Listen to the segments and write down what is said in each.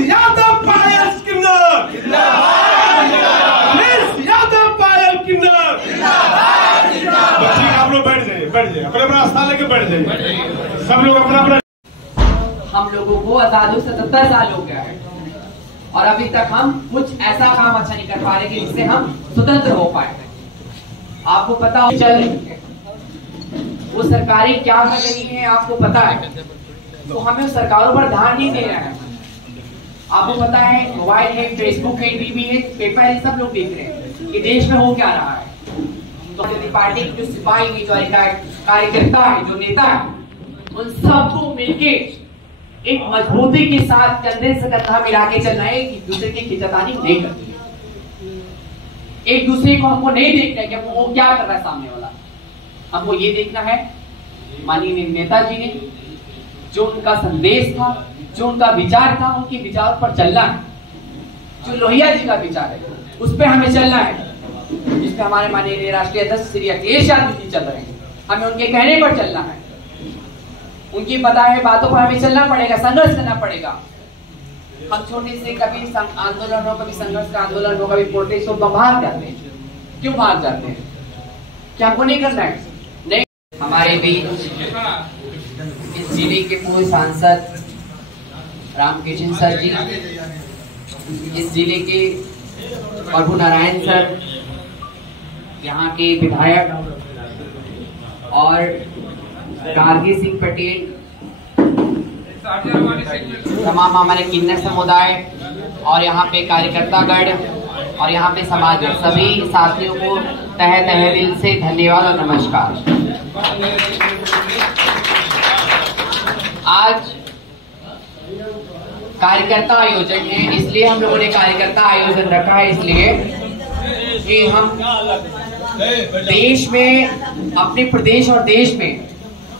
यादव पायल किन्नर यादव पायल किन्नर। आप लोग बैठ जाइए अपने अपना स्थान लेके बैठ जाइए सब लोग अपना अपना। हम लोगों को आजाद हुए 77 साल हो गया है और अभी तक हम कुछ ऐसा काम अच्छा नहीं कर पा रहे कि जिससे हम स्वतंत्र हो पाए। आपको पता हो चल रही है वो सरकारें क्या कर रही है, आपको पता है, तो हमें सरकारों पर ध्यान नहीं दे रहा है। आपको पता है मोबाइल है, फेसबुक है, टीवी है, पेपर है, सब लोग देख रहे हैं कि देश में हो क्या रहा है। तो पार्टी के जो सिपाही है, जो कार्यकर्ता है, जो नेता है, उन सबको मिलके एक मजबूती के साथ कंधे से कंधा मिला के चलना है। एक दूसरे की खिंचातानी नहीं करनी है, एक दूसरे को हमको नहीं देखना है कि वो क्या कर रहा है सामने वाला। हमको ये देखना है माननीय नेताजी ने जो उनका संदेश था, जो उनका विचार था, उनके विचार पर चलना है। जो लोहिया जी का विचार है उस पर हमें चलना है, जिसपे हमारे माननीय राष्ट्रीय अध्यक्ष श्री अखिलेश यादव जी चल रहे हैं। हमें उनके कहने पर चलना है, उनकी बताए बातों पर हमें चलना पड़ेगा, संघर्ष करना पड़ेगा। हम छोटे से कभी आंदोलन हो, कभी संघर्ष का आंदोलन हो, कभी प्रोटेस्ट हो, तो भाग जाते हैं। क्यों भाग जाते हैं? क्या हमको नहीं करना है? नहीं। हमारे बीच इस जिले के पूर्व सांसद रामकिशन सर जी, इस जिले के प्रभु नारायण सर, यहाँ के विधायक और गार्गी सिंह पटेल, तमाम हमारे किन्नर समुदाय और यहाँ पे कार्यकर्तागण और यहाँ पे समाज सभी साथियों को तहे तहे दिल से धन्यवाद और नमस्कार। आज कार्यकर्ता आयोजन है, इसलिए हम लोगों ने कार्यकर्ता आयोजन रखा है, इसलिए कि हम देश में, अपने प्रदेश और देश में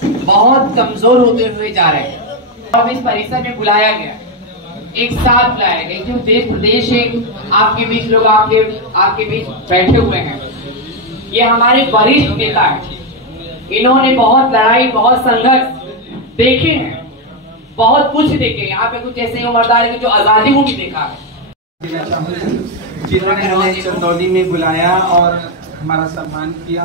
बहुत कमजोर होते हुए जा रहे हैं। और इस परिसर में बुलाया गया, एक साथ बुलाया गया, क्योंकि देश प्रदेश है, आपके बीच लोग आपके बीच बैठे हुए हैं। ये हमारे वरिष्ठ नेता हैं, इन्होंने बहुत लड़ाई, बहुत संघर्ष देखे हैं, बहुत कुछ देखे। यहाँ पे कुछ ऐसे उम्रदार है जो आजादी को भी देखा है, जिन्होंने हमें चंदौली में बुलाया और हमारा सम्मान किया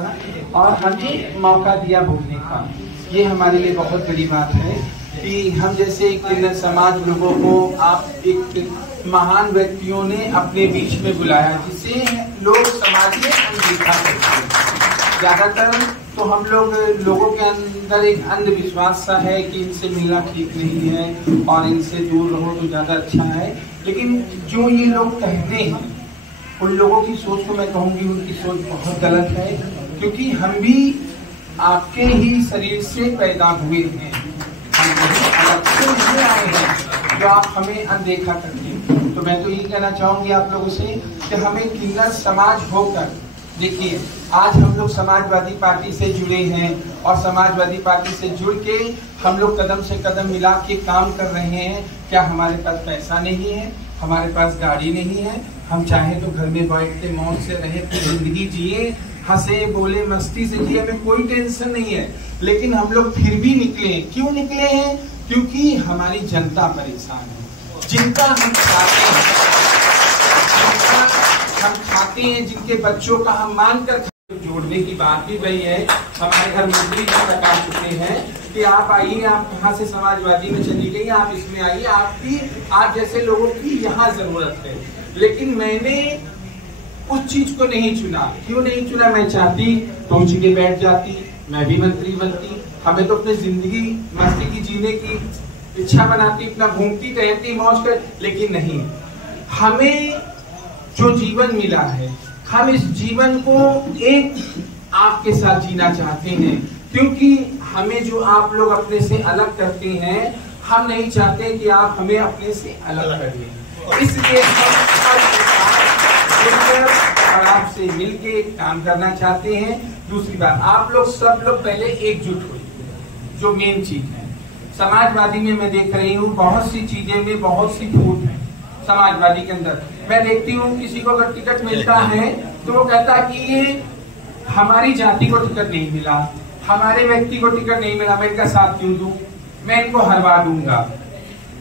और हमें मौका दिया बोलने का। ये हमारे लिए बहुत बड़ी बात है कि हम जैसे किन्नर समाज लोगों को आप एक महान व्यक्तियों ने अपने बीच में बुलाया, जिसे लोग समाज में अनदेखा करते हैं। ज्यादातर तो हम लोगों के अंदर एक अंधविश्वास सा है कि इनसे मिलना ठीक नहीं है और इनसे दूर रहो तो ज्यादा अच्छा है। लेकिन जो ये लोग कहते हैं उन लोगों की सोच को मैं कहूँगी उनकी सोच बहुत गलत है, क्योंकि हम भी आपके ही शरीर से पैदा हुए हैं, हम अलग से नहीं आए हैं जो आप हमें अनदेखा करते हैं। तो मैं तो यही कहना चाहूंगी आप लोगों से कि हमें किन्नर समाज होकर, देखिए आज हम लोग समाजवादी पार्टी से जुड़े हैं और समाजवादी पार्टी से जुड़ के हम लोग कदम से कदम मिला के काम कर रहे हैं। क्या हमारे पास पैसा नहीं है, हमारे पास गाड़ी नहीं है, हम चाहे तो घर में बैठ के मौज से रहे, जिंदगी जिए, हंसे बोले, मस्ती से जिए, हमें कोई टेंशन नहीं है। लेकिन हम लोग फिर भी निकले। क्यों निकले हैं? क्योंकि हमारी जनता परेशान है, जिनका हम खाते हैं, जिनके बच्चों का हम मानकर जोड़ने की बात भी वही है। हमारे घर मंत्री जी बता चुके हैं कि आप आइए, आप कहाँ से समाजवादी में चली गई, आप इसमें आइए, आपकी आप जैसे लोगों की यहाँ जरूरत है। लेकिन मैंने उस चीज को नहीं चुना। क्यों नहीं चुना? मैं चाहती तो उसी के बैठ जाती, मैं भी मंत्री बनती, हमें तो अपनी जिंदगी मस्ती की जीने की इच्छा बनाती, अपना घूमती रहती, मौज कर। लेकिन नहीं, हमें जो जीवन मिला है, हम इस जीवन को एक आपके साथ जीना चाहते हैं, क्योंकि हमें जो आप लोग अपने से अलग करते हैं, हम नहीं चाहते कि आप हमें अपने से अलग करें। इसलिए और आपसे मिलके काम करना चाहते हैं। दूसरी बात, आप लोग सब लोग पहले एकजुट हो, जो मेन चीज है। समाजवादी में मैं देख रही हूँ बहुत सी चीजें में बहुत सी फूट है समाजवादी के अंदर। मैं देखती हूँ किसी को अगर टिकट मिलता है तो वो कहता कि ये हमारी जाति को टिकट नहीं मिला, हमारे व्यक्ति को टिकट नहीं मिला, मैं इनका साथ क्यों दूं, मैं इनको हरवा दूंगा।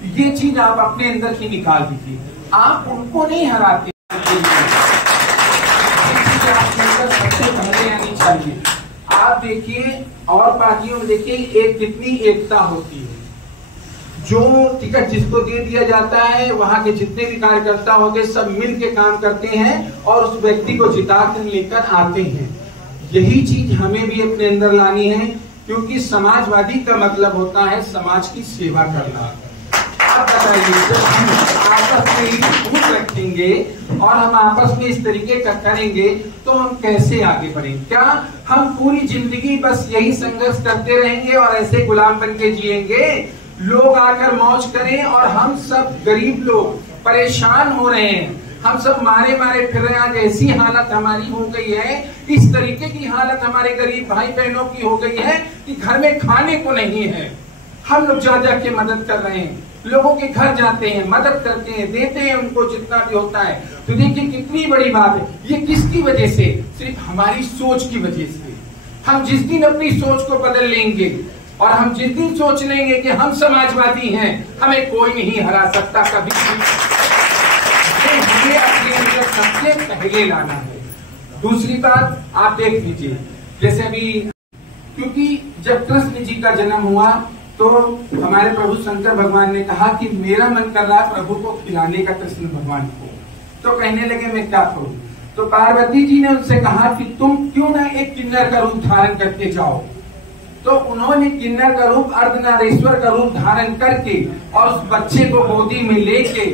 ये चीज आप अपने अंदर की निकाल दीजिए। आप उनको नहीं हराते, ये चीज आपके अंदर सबसे पहले आनी चाहिए। आप देखिए और पार्टियों में देखिए एक कितनी एकता होती है। जो टिकट जिसको दे दिया जाता है, वहां के जितने भी कार्यकर्ता होते सब मिल के काम करते हैं और उस व्यक्ति को जिता कर लेकर आते हैं। यही चीज हमें भी अपने अंदर लानी है, क्योंकि समाजवादी का मतलब होता है समाज की सेवा करना। आप बताइए, जब हम आपस में ही झूठ रखेंगे और हम आपस में इस तरीके का करेंगे तो हम कैसे आगे बढ़ेंगे? क्या हम पूरी जिंदगी बस यही संघर्ष करते रहेंगे और ऐसे गुलाम बन के जिएंगे? लोग आकर मौज करें और हम सब गरीब लोग परेशान हो रहे हैं, हम सब मारे मारे फिर रहे हैं। आज ऐसी हालत हमारी हो गई है, इस तरीके की हालत हमारे गरीब भाई बहनों की हो गई है कि घर में खाने को नहीं है। हम लोग जा जा के मदद कर रहे हैं, लोगों के घर जाते हैं, मदद करते हैं, देते हैं उनको जितना भी होता है। तो देखिए कितनी बड़ी बात है। ये किसकी वजह से? सिर्फ हमारी सोच की वजह से। हम जिस दिन अपनी सोच को बदल लेंगे और हम जिस दिन सोच लेंगे कि हम समाजवादी हैं, हमें कोई नहीं हरा सकता कभी भी। हमें अपने अंदर सबसे पहले लाना है। दूसरी बात आप देख लीजिए, जैसे अभी क्योंकि जब कृष्ण जी का जन्म हुआ तो हमारे प्रभु शंकर भगवान ने कहा कि मेरा मन कर रहा है प्रभु को खिलाने का कृष्ण भगवान को। तो कहने लगे मैं क्या करूं? तो पार्वती जी ने उनसे कहा कि तुम क्यों ना एक किन्नर का रूप धारण करके जाओ। तो उन्होंने किन्नर का रूप, अर्धनारीश्वर का रूप धारण करके और उस बच्चे को गोदी में लेके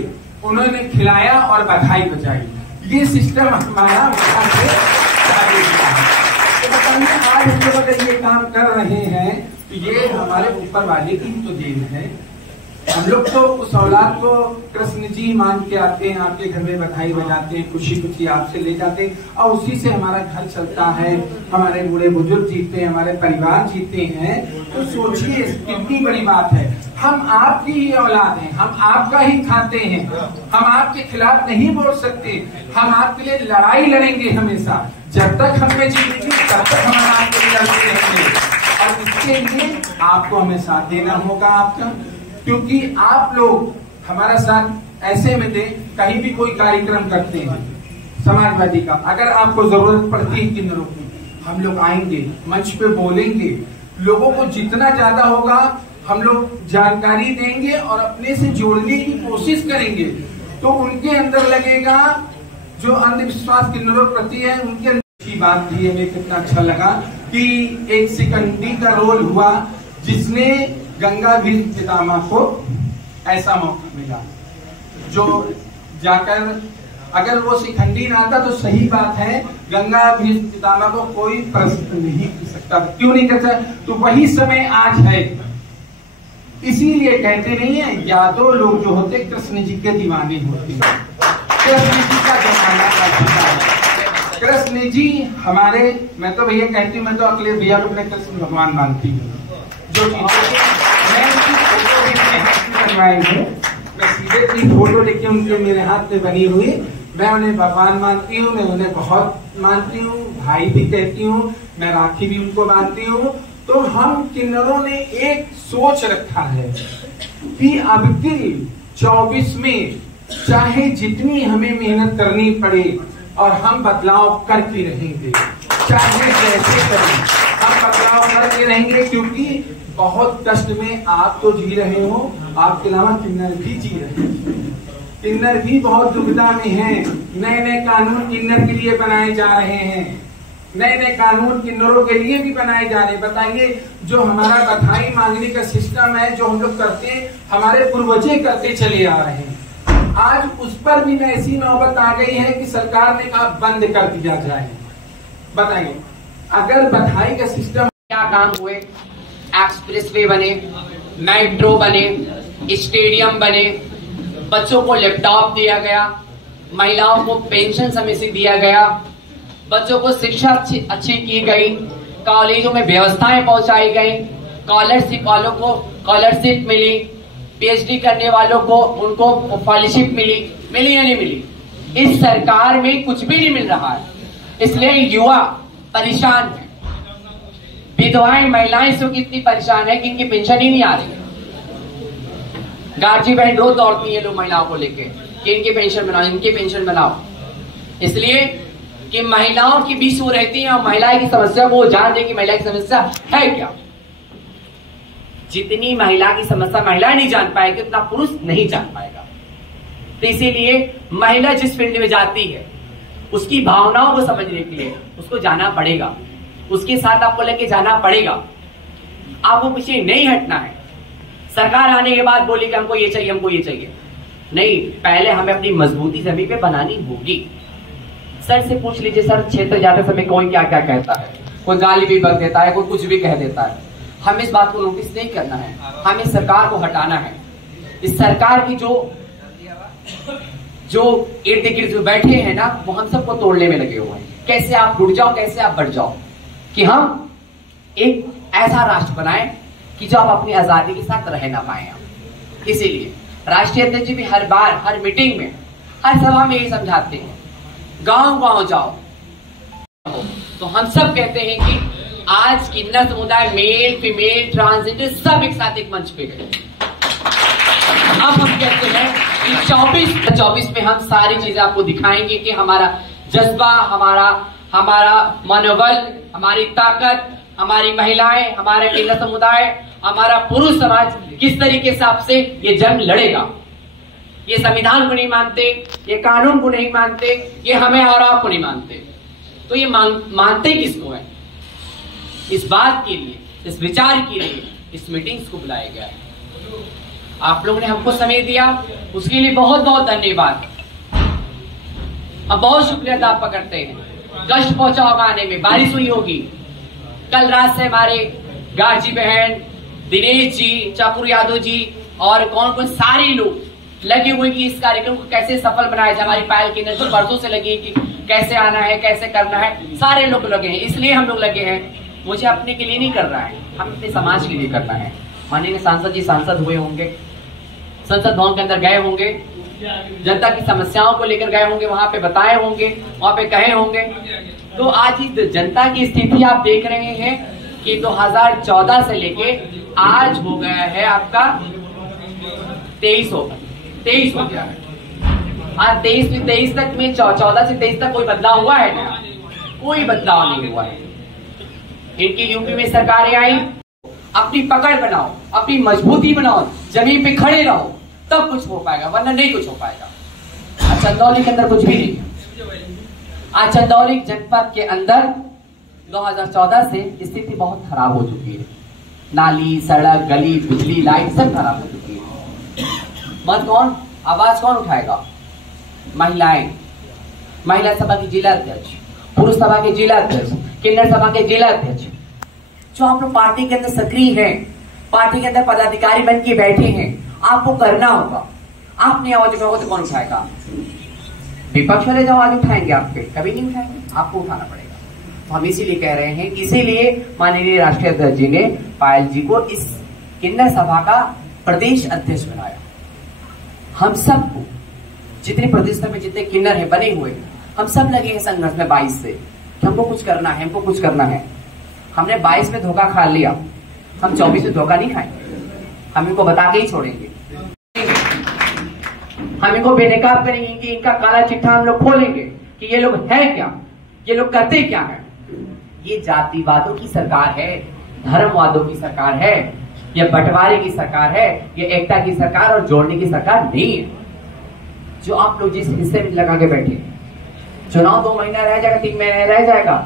उन्होंने खिलाया और बधाई बजाई। ये सिस्टम हमारा वहां से चालू हुआ है। तो बताइए आज हम लोग अगर ये काम कर रहे हैं तो ये हमारे ऊपर वाले की तो देन है। हम लोग तो उस औलाद को कृष्ण जी मान के आते हैं, आपके घर में बधाई बजाते हैं, खुशी खुशी आपसे ले जाते हैं और उसी से हमारा घर चलता है, हमारे बूढ़े बुजुर्ग जीते हैं, हमारे परिवार जीते हैं। तो सोचिए कितनी बड़ी बात है। हम आपकी ही औलाद हैं, हम आपका ही खाते हैं, हम आपके खिलाफ नहीं बोल सकते। हम आपके लिए लड़ाई लड़ेंगे हमेशा, जब तक हमें जिंदगी तब तक हम आपके लिए लड़ते रहेंगे। और इसके लिए आपको हमें साथ देना होगा आपका, क्योंकि आप लोग हमारा साथ ऐसे में दे। कहीं भी कोई कार्यक्रम करते हैं समाजवादी का, अगर आपको जरूरत पड़ती है किन्नरों की, हम लोग आएंगे, मंच पे बोलेंगे, लोगों को जितना ज्यादा होगा हम लोग जानकारी देंगे और अपने से जोड़ने की कोशिश करेंगे। तो उनके अंदर लगेगा जो अंधविश्वास किन्नरों प्रति है, उनके अंदर की बात भी हमें कितना अच्छा लगा कि एक शिखंडी का रोल हुआ जिसने गंगाधीश पितामह को ऐसा मौका मिला जो जाकर, अगर वो शिखंडी ना आता तो सही बात है गंगाधीश पितामह को कोई प्रश्न नहीं कर सकता। क्यों नहीं कर सकता? तो वही समय आज है। इसीलिए कहते नहीं है यादव लोग जो होते कृष्ण जी के दीवाने होते हैं। कृष्ण जी का जमाना है। कृष्ण जी हमारे, मैं तो भैया कहती हूँ, मैं तो अगले भैया को अपने कृष्ण भगवान मानती हूँ। जो मैं उनकी फोटो भी अपने हाथ में बनवाई हूँ, मैं सीधे अपनी फोटो लेके उनके मेरे हाथ में बनी हुई, मैं उन्हें भगवान मानती हूँ, मैं उन्हें बहुत मानती हूँ, भाई भी कहती हूँ, मैं राखी भी उनको मानती हूँ। तो हम किन्नरों ने एक सोच रखा है कि अब की 24 में चाहे जितनी हमें मेहनत करनी पड़े और हम बदलाव करके रहेंगे, चाहे जैसे करें हम बदलाव करके रहेंगे। क्योंकि बहुत कष्ट में आप तो जी रहे हो, आपके अलावा किन्नर भी जी रहे हैं। किन्नर भी बहुत दुविधा में हैं। नए नए कानून किन्नर के लिए बनाए जा रहे हैं, नए नए कानून किन्नरों के लिए भी बनाए जा रहे हैं। बताइए जो हमारा बधाई मांगने का सिस्टम है, जो हम लोग करते हैं, हमारे पूर्वजे करते चले आ रहे हैं। आज उस पर भी ऐसी नौबत आ गई है कि सरकार ने कहा बंद कर दिया जाए। बताइए अगर बधाई का सिस्टम, क्या काम हुए? एक्सप्रेसवे बने, मेट्रो बने, स्टेडियम बने, बच्चों को लैपटॉप दिया गया, महिलाओं को पेंशन समय से दिया गया, बच्चों को शिक्षा अच्छी की गई, कॉलेजों में व्यवस्थाएं पहुंचाई गई, स्कॉलरशिप वालों को स्कॉलरशिप मिली, पीएचडी करने वालों को उनको फॉलोशिप मिली या नहीं मिली? इस सरकार में कुछ भी नहीं मिल रहा है, इसलिए युवा परेशान है। विधवाएं महिलाएं सब कितनी परेशान है कि इनकी पेंशन ही नहीं आ रही। गार्जी बहन रोज दौड़ती है लोग महिलाओं को लेके कि इनकी पेंशन बनाओ, इनकी पेंशन बनाओ, इसलिए कि महिलाओं के बीच वो रहती है और महिला की समस्या को जान दे कि महिला की समस्या है क्या। जितनी महिला की समस्या महिला नहीं जान पाएगी उतना पुरुष नहीं जान पाएगा। तो इसीलिए महिला जिस फील्ड में जाती है उसकी भावनाओं को समझने के लिए उसको जाना पड़ेगा, उसके साथ आपको लेके जाना पड़ेगा, आपको पीछे नहीं हटना है। सरकार आने के बाद बोली कि हमको ये चाहिए, हमको ये चाहिए, नहीं, पहले हमें अपनी मजबूती जमीन पे बनानी होगी। सर से पूछ लीजिए, सर क्षेत्र जाते समय कोई क्या क्या कहता है, कोई गाली भी बक देता है, कोई कुछ भी कह देता है। हमें इस बात को नोटिस नहीं करना है, हमें सरकार को हटाना है। इस सरकार की जो इर्द गिर्द बैठे हैं ना, वो हम सबको तोड़ने में लगे हुए हैं। कैसे आप जुड़ जाओ, कैसे आप बढ़ जाओ, कि हम एक ऐसा राष्ट्र बनाएं कि जो आप अपनी आजादी के साथ रह ना पाए। इसीलिए राष्ट्रीय अध्यक्ष जी भी हर बार, हर मीटिंग में, हर सभा में यही समझाते हैं, गांव गांव जाओ। तो हम सब कहते हैं कि आज किन्नर समुदाय, मेल, फीमेल, ट्रांसजेंडर सब एक साथ एक मंच पे है। अब हम कहते हैं कि 24 में हम सारी चीजें आपको दिखाएंगे कि हमारा जज्बा, हमारा मनोबल, हमारी ताकत, हमारी महिलाएं, हमारे किन्नर समुदाय, हमारा पुरुष समाज किस तरीके से ये जंग लड़ेगा। ये संविधान को नहीं मानते, ये कानून को नहीं मानते, ये हमें और आपको नहीं मानते, तो ये मानते किसको है? इस बात के लिए, इस विचार के लिए इस मीटिंग्स को बुलाया गया है। आप लोगों ने हमको समय दिया, उसके लिए बहुत बहुत धन्यवाद। हम बहुत शुक्रिया अदा आपका करते हैं। कष्ट पहुंचा होगा आने में, बारिश हुई होगी, कल रात से हमारे गार्जी बहन, दिनेश जी, चापुर यादव जी और कौन कौन सारे लोग लगे हुए कि इस कार्यक्रम को कैसे सफल बनाया जाए। हमारी पायल की नजर परसों से लगी कि कैसे आना है, कैसे करना है, सारे लोग लगे हैं। इसलिए हम लोग लगे हैं, मुझे अपने के लिए नहीं कर रहा है, हम अपने समाज के लिए करना है। माननीय सांसद जी सांसद हुए होंगे, संसद भवन के अंदर गए होंगे, जनता की समस्याओं को लेकर गए होंगे, वहां पे बताए होंगे, वहां पे कहे होंगे। तो आज इस जनता की स्थिति आप देख रहे हैं कि 2014 से लेके आज हो गया है आपका 23 हो गया है। आज 23 तक में 14 से 23 तक कोई बदलाव हुआ है क्या? कोई बदलाव नहीं हुआ है। इनकी यूपी में सरकारें आई, अपनी पकड़ बनाओ, अपनी मजबूती बनाओ, जमीन पे खड़े रहो, तब कुछ हो पाएगा, वरना नहीं कुछ हो पाएगा। आज चंदौली के अंदर कुछ भी नहीं। आज चंदौली जनपद के अंदर 2014 से स्थिति बहुत खराब हो चुकी है। नाली, सड़क, गली, बिजली, लाइट सब खराब हो चुकी है। मत कौन, आवाज कौन उठाएगा? महिलाएं, महिला सभा की जिला अध्यक्ष, पुरुष सभा के जिला अध्यक्ष, किन्नर सभा के जिला अध्यक्ष, जो आप लोग पार्टी के अंदर सक्रिय हैं, पार्टी के अंदर पदाधिकारी बन के बैठे हैं, आपको करना होगा। आपने आवाज उठाओगे तो कौन उठाएगा? विपक्ष वाले जो आवाज उठाएंगे आप पे, कभी नहीं उठाएंगे, आपको उठाना पड़ेगा। तो हम इसीलिए कह रहे हैं, इसीलिए माननीय राष्ट्रीय अध्यक्ष जी ने पायल जी को इस किन्नर सभा का प्रदेश अध्यक्ष बनाया। हम सबको, जितने प्रदेश में जितने किन्नर है बने हुए, हम सब लगे हैं संघर्ष में 22 से कि हमको कुछ करना है, हमको कुछ करना है। हमने 22 में धोखा खा लिया, हम 24 में धोखा नहीं खाएंगे, हम इनको बता के ही छोड़ेंगे। हम इनको बेनकाब करेंगे कि इनका काला चिट्ठा हम लोग खोलेंगे कि ये लोग है क्या, ये लोग करते क्या है। ये जातिवादों की सरकार है, धर्मवादों की सरकार है, ये बंटवारे की सरकार है, ये एकता की सरकार और जोड़ने की सरकार नहीं है। जो आप लोग जिस हिस्से में लगा के बैठे, चुनाव 2 महीना रह जाएगा, 3 महीने रह जाएगा,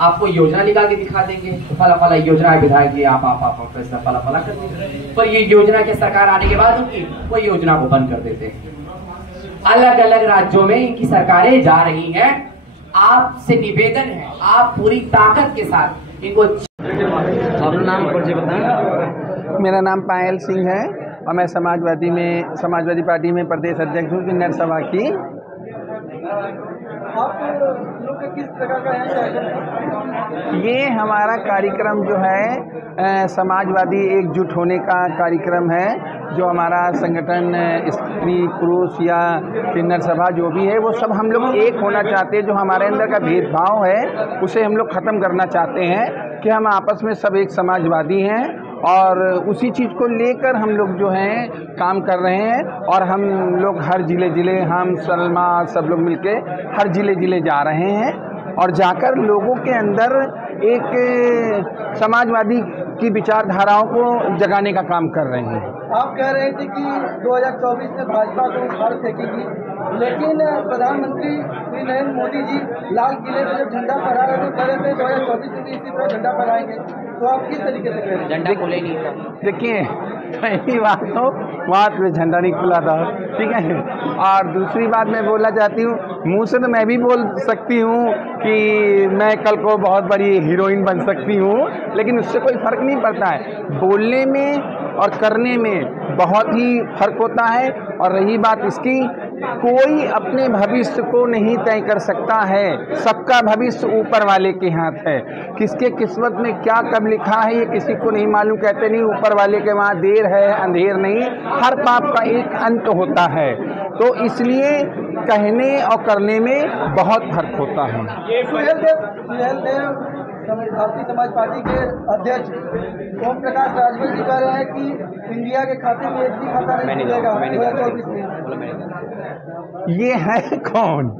आपको योजना निकाल के दिखा देंगे, फला फला योजना है विधायक जी, आप पैसा फला फला कर देंगे। पर ये योजना के सरकार आने के बाद उनकी वो योजना को बंद कर देते हैं। अलग अलग राज्यों में इनकी सरकारें जा रही हैं। आपसे निवेदन है, आप पूरी ताकत के साथ इनको। अपना नाम परिचय बताएं। मेरा नाम पायल सिंह है और मैं समाजवादी पार्टी में प्रदेश अध्यक्ष हूँ किन्नर सभा की। किस प्रकार का ये हमारा कार्यक्रम जो है समाजवादी एकजुट होने का कार्यक्रम है। जो हमारा संगठन स्त्री पुरुष या किन्नर सभा जो भी है, वो सब हम लोग एक होना चाहते हैं। जो हमारे अंदर का भेदभाव है उसे हम लोग ख़त्म करना चाहते हैं कि हम आपस में सब एक समाजवादी हैं और उसी चीज़ को लेकर हम लोग जो हैं काम कर रहे हैं। और हम लोग हर ज़िले हम सलमा सब लोग मिलके हर ज़िले जा रहे हैं और जाकर लोगों के अंदर एक समाजवादी की विचारधाराओं को जगाने का काम कर रहे हैं। आप कह रहे थे कि 2024 में भाजपा को उखाड़ फेंकेगी, लेकिन प्रधानमंत्री श्री नरेंद्र मोदी जी लाल किले में जब झंडा फहरा रहे थे कह रहे थे 2024 में भी इसी तरह झंडा फहराएंगे, तो आप किस तरीके से कह रहे हैं? झंडा खोले नहीं। देखिए, पहली बात तो वहाँ पे झंडा नहीं खुला था, ठीक है। और दूसरी बात मैं बोलना चाहती हूँ, मुँह से तो मैं भी बोल सकती हूँ कि मैं कल को बहुत बड़ी हीरोइन बन सकती हूँ, लेकिन उससे कोई फ़र्क नहीं पड़ता है। बोलने में और करने में बहुत ही फर्क होता है। और रही बात इसकी, कोई अपने भविष्य को नहीं तय कर सकता है, सबका भविष्य ऊपर वाले के हाथ है। किसके किस्मत में क्या कब लिखा है ये किसी को नहीं मालूम। कहते नहीं ऊपर वाले के वहाँ देर है अंधेर नहीं, हर पाप का एक अंत होता है। तो इसलिए कहने और करने में बहुत फर्क होता है। सुहेल देव भारतीय समाज पार्टी के अध्यक्ष ओम प्रकाश राजभर जी कह रहे हैं कि इंडिया के खाते में एक भी खाता नहीं खुलेगा 2024 में। ये है कौन?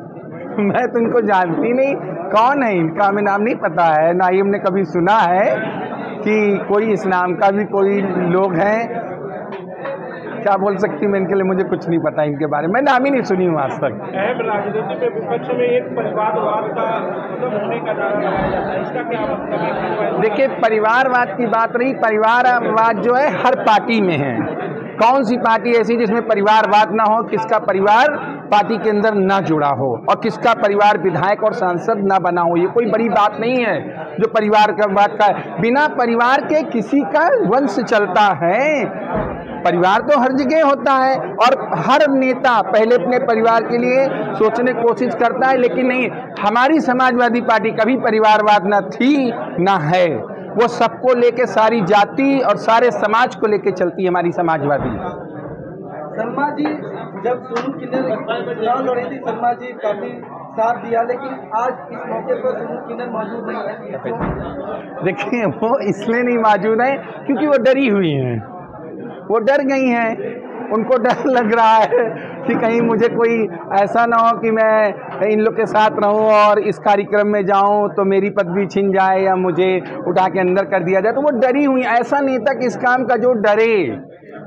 मैं तो इनको जानती नहीं, कौन है इनका हमें नाम नहीं पता है, ना ही हमने कभी सुना है कि कोई इस नाम का भी कोई लोग हैं। क्या बोल सकती मैं इनके लिए, मुझे कुछ नहीं पता इनके बारे में, मैं नाम ही नहीं सुनी हूँ आज तक। अहम राजनीति में विपक्ष में एक परिवारवाद का मतलब होने का नारा लगाया जाता है, इसका क्या मतलब है? देखिए, परिवारवाद की बात रही, परिवारवाद जो है हर पार्टी में है। कौन सी पार्टी ऐसी जिसमें परिवारवाद ना हो, किसका परिवार पार्टी के अंदर ना जुड़ा हो और किसका परिवार विधायक और सांसद ना बना हो, ये कोई बड़ी बात नहीं है जो परिवार का बात का है। बिना परिवार के किसी का वंश चलता है? परिवार तो हर जगह होता है और हर नेता पहले अपने परिवार के लिए सोचने की कोशिश करता है, लेकिन नहीं, हमारी समाजवादी पार्टी कभी परिवारवाद ना थी ना है। वो सबको लेके, सारी जाति और सारे समाज को लेके चलती है हमारी समाजवादी। शर्मा जी जब सोनू किन्नर चुनाव लड़ी थी, शर्मा जी काफी साथ दिया, लेकिन आज इस मौके पर सोनू किन्नर मौजूद नहीं है। देखिए, वो इसलिए नहीं मौजूद है क्योंकि वो डरी हुई हैं, वो डर गई हैं। उनको डर लग रहा है कि कहीं मुझे कोई ऐसा ना हो कि मैं इन लोग के साथ रहूं और इस कार्यक्रम में जाऊं तो मेरी पदवी छिन जाए या मुझे उठा के अंदर कर दिया जाए। तो वो डरी हुई। ऐसा नेता किस काम का जो डरे?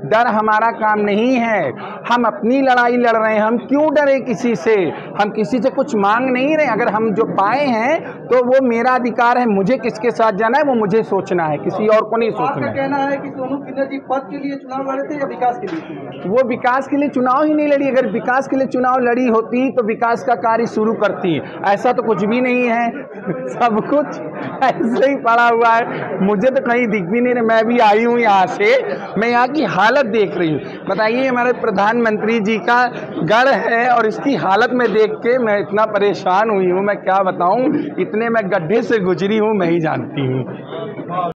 डर हमारा काम नहीं है। हम अपनी लड़ाई लड़ रहे हैं, हम क्यों डरे किसी से? हम किसी से कुछ मांग नहीं रहे। अगर हम जो पाए हैं तो वो मेरा अधिकार है, मुझे किसके साथ जाना है वो मुझे सोचना है, किसी और को नहीं सोचना है। कहना है कि सोनू किन्नर जी पद के लिए चुनाव लड़े थे या विकास के लिए? वो विकास के लिए चुनाव ही नहीं लड़ी। अगर विकास के लिए चुनाव लड़ी होती तो विकास का कार्य शुरू करती। ऐसा तो कुछ भी नहीं है, सब कुछ ऐसे ही पड़ा हुआ है। मुझे तो कहीं दिख भी नहीं रहा। मैं भी आई हूँ यहाँ से, मैं यहाँ की हालत देख रही हूँ। बताइए, हमारे प्रधानमंत्री जी का गढ़ है और इसकी हालत में देख के मैं इतना परेशान हुई हूँ, मैं क्या बताऊँ। इतने मैं गड्ढे से गुजरी हूँ, मैं ही जानती हूँ।